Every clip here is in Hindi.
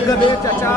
जग दे चाचा।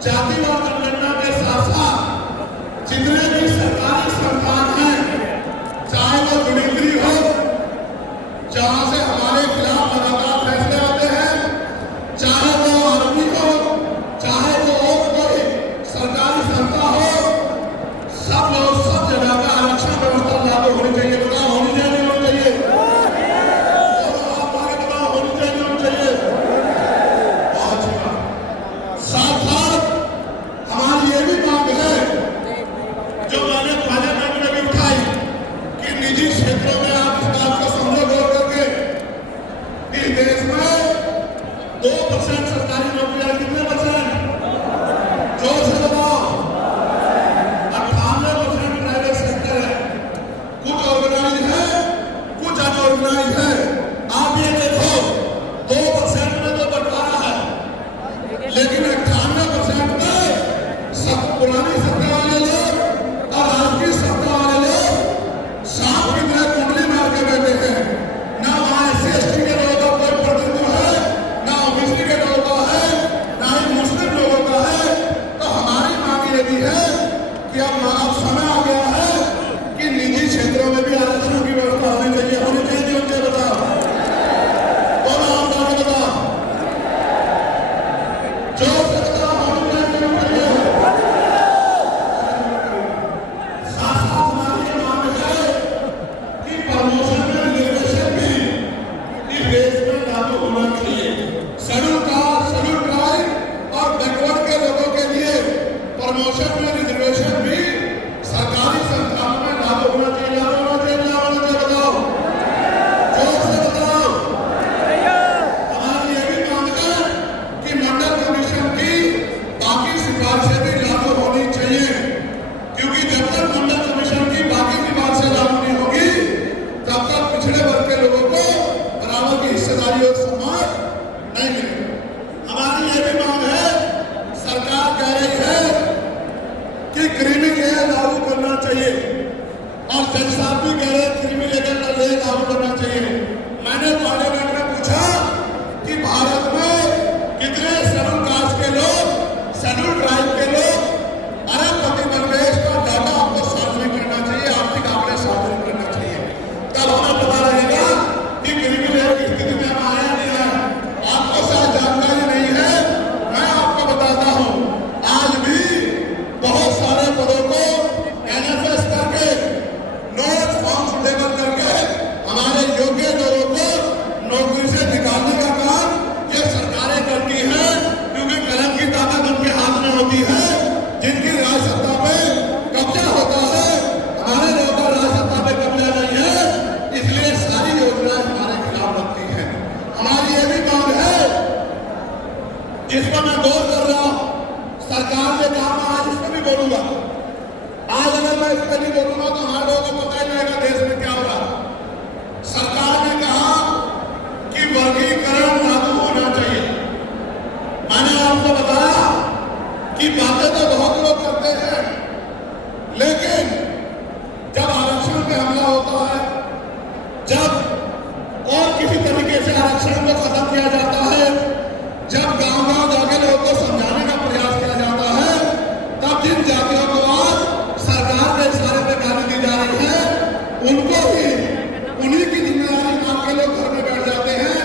जातिवाद जनगणना के साथ साथ जितने भी सरकारी संस्थान हैं, चाहे वो जुडिशरी हो, जहां से हमारे खिलाफ लगातार फैसले आते हैं, चाहे वो आर्मी हो, चाहे वो और कोई सरकारी संस्था हो, सब लोग सब जगह का आरक्षण व्यवस्था लागू होनी चाहिए। बताओ होनी चाहिए नहीं होनी चाहिए? बताओ होनी चाहिए नहीं होनी चाहिए? बहुत अच्छी बात। साथ साथ हमारी ये भी मांग है जो मैंने पार्लियामेंट में भी उठाई कि निजी क्षेत्रों में आप इस बात को समझो गौर करके इस देश में 2% सरकारी नौकरियां कितने परसेंट? जोर से बताओ। 98% प्राइवेट सेक्टर है। कुछ ऑर्गेनाइज है, कुछ अनऑर्गेनाइज है। आप ये देखो 2% में तो बंटवारा है, लेकिन 98% में सब पुरानी सत्ता वाले लोग और आज की सत्ता वाले लोग सांप की तरह कुंडली मार के बैठे हैं। ना वहां SC/ST के लोगों का कोई प्रतिनिधित्व है, ना OBC के लोगों का है, ना ही मुस्लिम लोगों का है। तो हमारी मांग ये भी है कि अब समय आ गया है कि निजी क्षेत्रों में भी आरक्षण की व्यवस्था होनी चाहिए। होनी चाहिए नहीं होनी चाहिए? बताओ। दोनों आप जाके बताओ। जो प्रमोशन में रिजर्वेशन भी सरकारी संस्थानों में लागू होना चाहिए। लागू होना चाहिए, ना होना चाहिए? बताओ, जोर से बताओ। हमारी ये भी मांग है कि मंडल कमीशन की बाकी सिफारिशें भी लागू होनी चाहिए, क्योंकि जब तक मंडल कमीशन की बाकी सिफारिशें लागू नहीं होगी तब तक पिछड़े वर्ग के लोगों को बराबर की हिस्सेदारी और सम्मान नहीं मिलेगा। हमारी ये भी मांग है, सरकार कह रही है कि क्रीमी लेयर लागू करना चाहिए और जज साहब भी कह रहे हैं क्रीमी लेयर लागू करना चाहिए। मैंने पार्लियामेंट में पूछा कि भारत में कितने शेड्यूल कास्ट के लोग, शेड्यूल ट्राइब के लोग, अरे प्रतिनिवेश का डाटा आपको सार्वजनिक करना चाहिए, आर्थिक आंकड़े सार्वजनिक करना चाहिए, तब हमें पता रहेगा कि क्रीमी लेयर की स्थिति में हम आया नहीं है। आपको शायद जानकारी नहीं है, मैं आपको बताता हूं, आज भी बहुत सारे पदों को NFS करके, नोट फॉर्म सुटेबल करके हमारे योग्य लोगों को नौकरी से निकालने का काम ये सरकारें करती हैं, क्योंकि कलम की ताकत उनके हाथ में होती है। जिनकी राज सत्ता पे कब्जा होता है, हमारे लोगों का राज सत्ता पे कब्जा नहीं है, इसलिए सारी योजनाएं हमारे खिलाफ लगती हैं। हमारी ये भी मांग है, जिस पर मैं गौर कर रहा हूं, सरकार ने कहा, आज इस पर भी बोलूंगा। आज अगर मैं इस पर नहीं बोलूंगा तो हमारे लोगों को पता ही नहीं रहेगा देश में क्या हो रहा है। सरकार ने कहा कि वर्गीकरण लागू होना चाहिए। मैंने आपको बताया कि बातें तो बहुत लोग करते हैं, लेकिन जब आरक्षण पे हमला होता है, जब और किसी तरीके से आरक्षण को खत्म किया जाता है, जब गांव-गांव जाके लोगों को समझाने का प्रयास किया जाता है, तब जिन जातियों को आज सरकार के इशारे पे गाली दी जा रही है, उनको ही उन्हीं की जिम्मेदारी मान के लोग घर में बैठ जाते हैं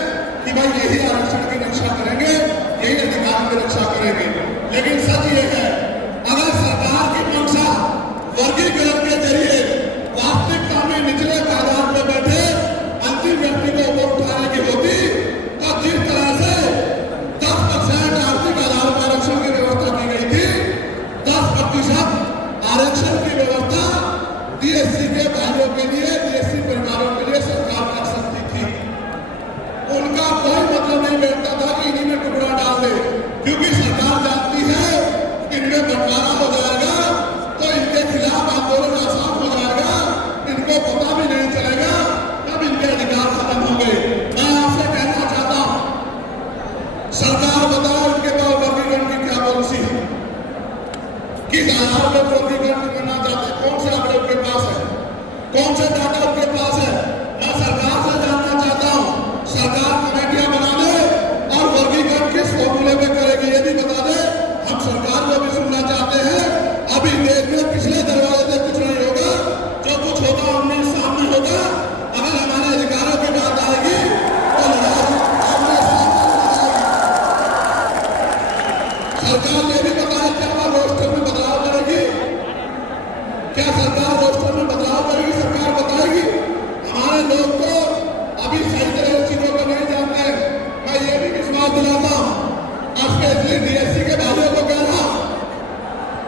स्पेशली डीएससी के भाइयों को कह रहा हूं,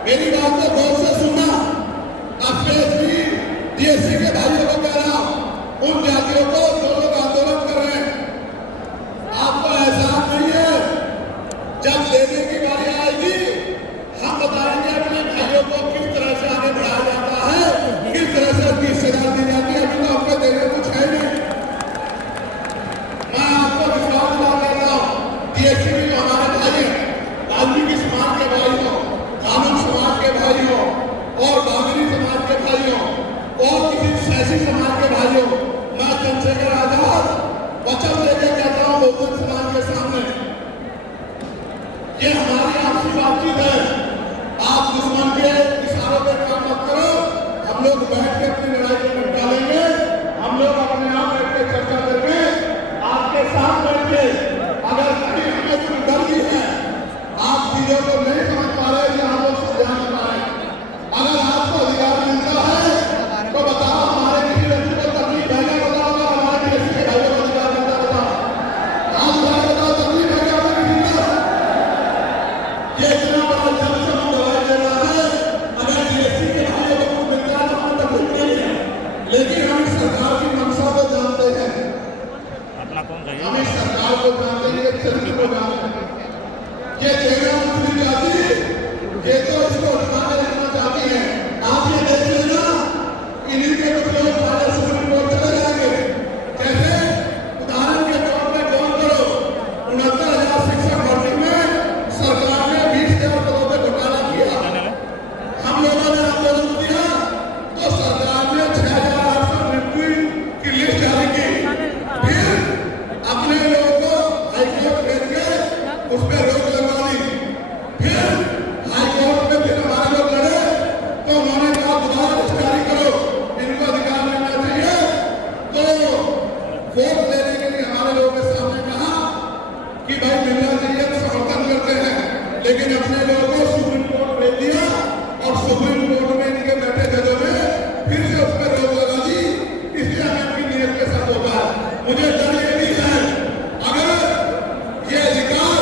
मेरी बात को गौर से सुनना। स्पेशली डीएससी के भाइयों को कह रहा हूं, उन जातियों को जो लोग आंदोलन कर रहे हैं, आपको एहसास नहीं है, जब लेने की बारी आएगी हम बताएंगे अपने भाइयों को किस तरह से आगे बढ़ाया जाता है, किस तरह से उसकी हिस्सेदारी दी जाती है। अभी तो आपको देने कुछ है नहीं। मैं आपको विश्वास दिला कर रहा हूं, डीएससी के जो हमारे भाई हैं, वाल्मीकि समाज के भाई हो, कानून समाज के भाई हो, और बागरी समाज के भाई हो, और किसी सैसी समाज के भाई हो, मैं चंद्रशेखर आजाद वचन लेकर कहता हूं बहुजन समाज के सामने, ये हमारी आपसी बातचीत है। आप दुश्मन के इशारों पर काम मत करो, हम लोग बैठ के अपनी लड़ाई को निपटा लेंगे। हम लोग अपने आप बैठ के चर्चा करके आपके साथ बैठ के, अगर कहीं हमें कोई डर भी है, आप चीजों को नहीं समझ पा रहे या हम लोग समझा नहीं पा रहे, अगर आपको अधिकार मिलता है तो बताओ, हमारे किसी व्यक्ति को तकलीफ है क्या? बताओ, अगर हमारे किसी के भाइयों को अधिकार मिलता है बताओ, आप बताओ तकलीफ है क्या हमें किसी का? ये इतना बड़ा जन समूह दवाई दे रहा है, अगर डीएससी के भाइयों को कुछ मिलता है तो हमें तकलीफ नहीं है, लेकिन हम इस सरकार की मंशा को जानते हैं, हम इस सरकार को जानते हैं, चरित्र को जानते हैं। ये देगा मुस्लिम जाति, ये तो इसको उठाने रखना चाहती है। आप ये देख लेना, इन्हीं के कुछ लोग हमारे सुप्रीम कोर्ट चले जाएंगे। कैसे? उदाहरण के तौर पर गौर करो, 69,000 शिक्षक भर्ती में सरकार ने 20,000 पदों पर घोटाला किया। हम लोगों ने आंदोलन किया तो सरकार ने 6,800 नियुक्ति की लिस्ट जारी की, फिर अपने लोगों को हाईकोर्ट भेज के उस पर रोक लगवा दी। फिर हाईकोर्ट में फिर हमारे लोग लड़े तो उन्होंने कहा दोबारा लिस्ट जारी करो, इनको अधिकार मिलना चाहिए। तो वोट लेने के लिए हमारे लोगों के सामने कहा कि भाई मिलना चाहिए, तो समर्थन करते हैं, लेकिन अपने लोगों को सुप्रीम कोर्ट भेज दिया और सुप्रीम कोर्ट में इनके बैठे जजों ने फिर से उस पर रोक लगा दी। इसलिए हमें अपनी नीयत के साथ होगा। मुझे डर ये भी है, अगर ये अधिकार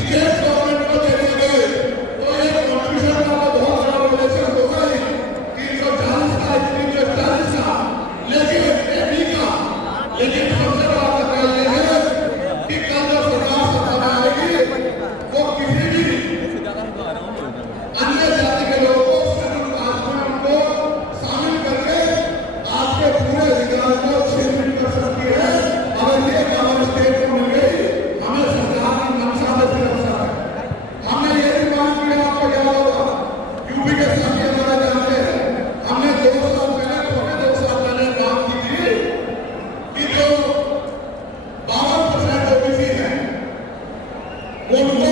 स्टेट गवर्नमेंट को दे दिए गए तो ये कॉन्स्टिट्यूशन का बहुत बड़ा वायलेशन होगा ही, 340 का, 340 का, लेकिन एबी का। लेकिन सबसे बड़ा खतरा ये है कि कल जो सरकार सत्ता में आएगी वो किसी भी अन्य जाति के लोगों को शेड्यूल कास्ट में उनको शामिल करके आपके पूरे अधिकार को छीन कर सकती है। अगर ये पावर स्टेट को मिल गई, हमें सरकार की मंशा से सुरक्षा है। हमने ये भी मांग किया, आपको याद होगा, यूपी के साथी हमारा जानते हैं, हमने 2 साल पहले मांग की थी कि जो 52% ओबीसी है उनको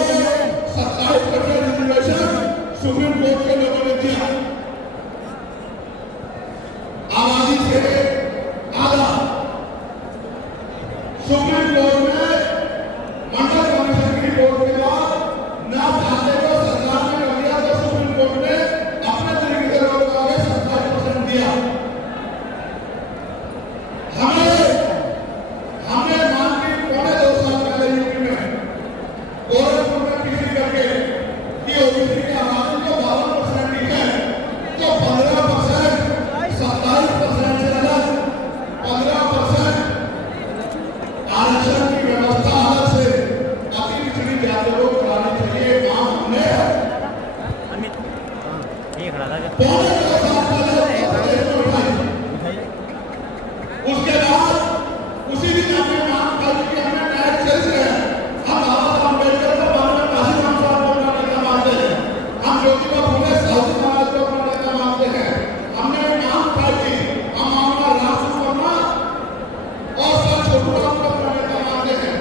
27% रिजर्वेशन सुप्रीम कोर्ट के लोगों ने दिया, आबादी से आधा। सुप्रीम कोर्ट ने मंडल कमीशन की रिपोर्ट के बाद ना चाहते को सरकार ने कर दिया, तो सुप्रीम कोर्ट ने अपने तरीके से लोगों को आगे 27% दिया। हमने मांग की पौने 2 साल पहले यूपी में गोरखपुर में किसी करके कि ओबीसी की आबादी को 52% दी है, तो 15%, 27% से अलग 15% आरक्षण की व्यवस्था अलग से अति पिछड़ी जातियों को करानी चाहिए। काम हमने पौने 2 साल पहले उठाई। उसके बाद उसी दिन हमने मांग कर कि हमें टैक्स चेंज है। हम बाबा साहब अम्बेडकर को बाद में काशी राम साहब को अपना नेता मानते हैं, हम ज्योतिबा फुले साहू महाराज को अपना नेता मानते हैं। हमने मांग कर की हम मामला राष्ट्र वर्मा और सर छोटू राम को अपना नेता मानते हैं।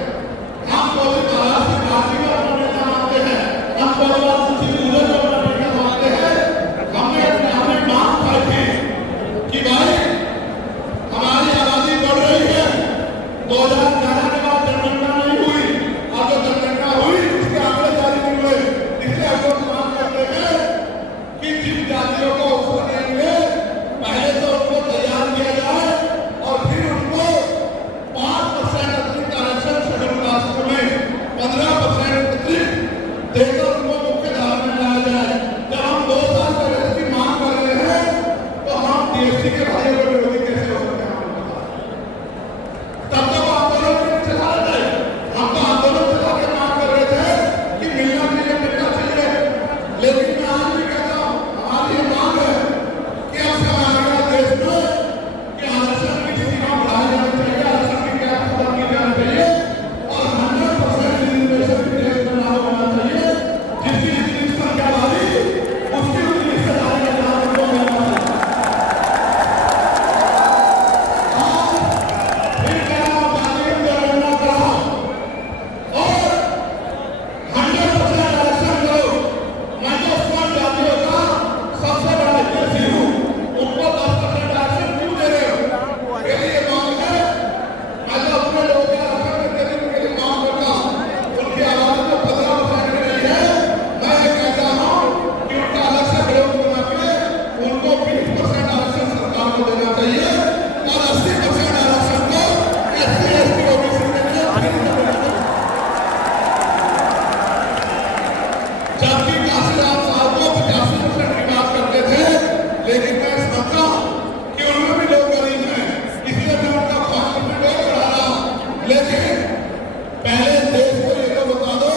पहले देश को ये तो बता दो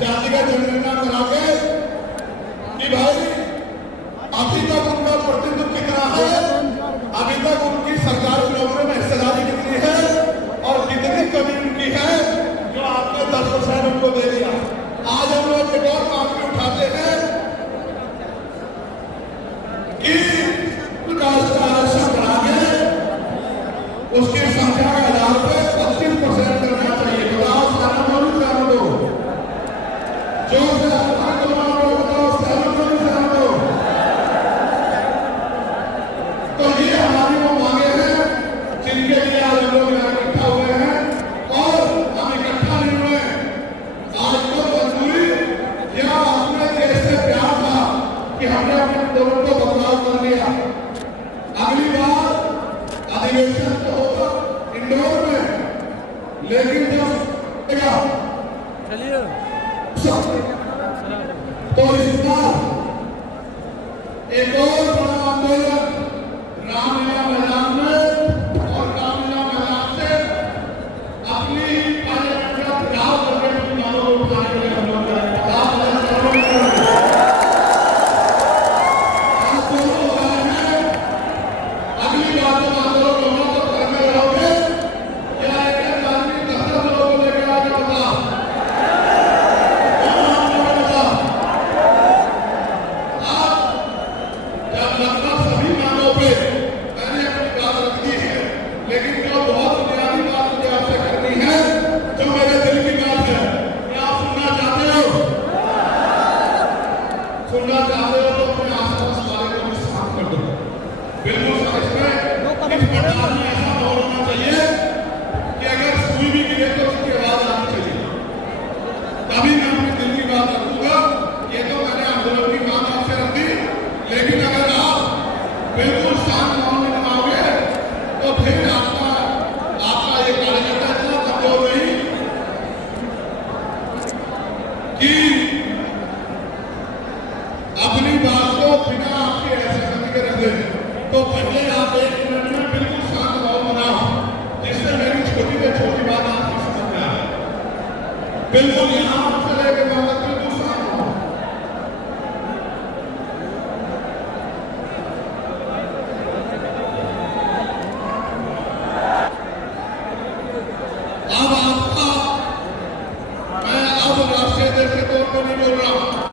जाति का जनगणना करा के कि भाई अभी तक उनका प्रतिनिधित्व कितना है, अभी तक उनकी सरकारी नौकरी में हिस्सेदारी कितनी है और कितनी कमी उनकी है जो आपने 10% उनको दे दिया। आज हम लोग एक और मामले उठाते हैं कि विकास का आरक्षण बढ़ा के उसकी संख्या के आधार पर 25% करना चाहिए। बताओ सारा बोलू क्या दो जो से बताओ सहमत बोलू क्या दो। तो ये हमारी वो मांगे हैं जिनके लिए आज हम लोग यहाँ इकट्ठा हुए हैं और हम इकट्ठा नहीं हुए आज तो मजबूरी या अपने देश से प्यार था कि हमने अपने दोनों को बदलाव कर लिया। अगली बार अधिवेशन तो होगा इंदौर में, लेकिन जब चलिए तो इस बार एक और बड़ा आंदोलन रामलीला मैदान में और रामलीला मैदान से अपनी पार्लियामेंट का चुनाव करके मांगों को उठाने के लिए हम लोग अगली बार जब आंदोलन होगा तो घर में रहोगे या एक आदमी 10 लोगों को लेकर आके बताओ लगभग सभी मांगों पे मैंने अपनी बात रख दी है, लेकिन जो बहुत बुनियादी बात मुझे आपसे करनी है, जो मेरे दिल की बात है, क्या आप सुनना चाहते हो? सुनना चाहते हो तो अपने आसपास वाले को भी शांत कर दो। बिल्कुल इसमें इस पंडाल में ऐसा माहौल होना चाहिए कि अगर सुई भी गिरे तो उसकी आवाज आनी चाहिए, तभी मैं अपने दिल की बात रखूंगा। ये तो मैंने आंदोलन की बात आपसे रख दी, लेकिन अगर आप बिल्कुल शांत माहौल में बनाओगे तो फिर आपका ये कार्यकर्ता इतना कमजोर नहीं कि अपनी बात को बिना आपके ऐसे करने के रख दे। तो पहले आप 1 मिनट में बिल्कुल शांत माहौल बनाओ जिससे मेरी छोटी से छोटी बात आपकी समझ में आए। बिल्कुल यहाँ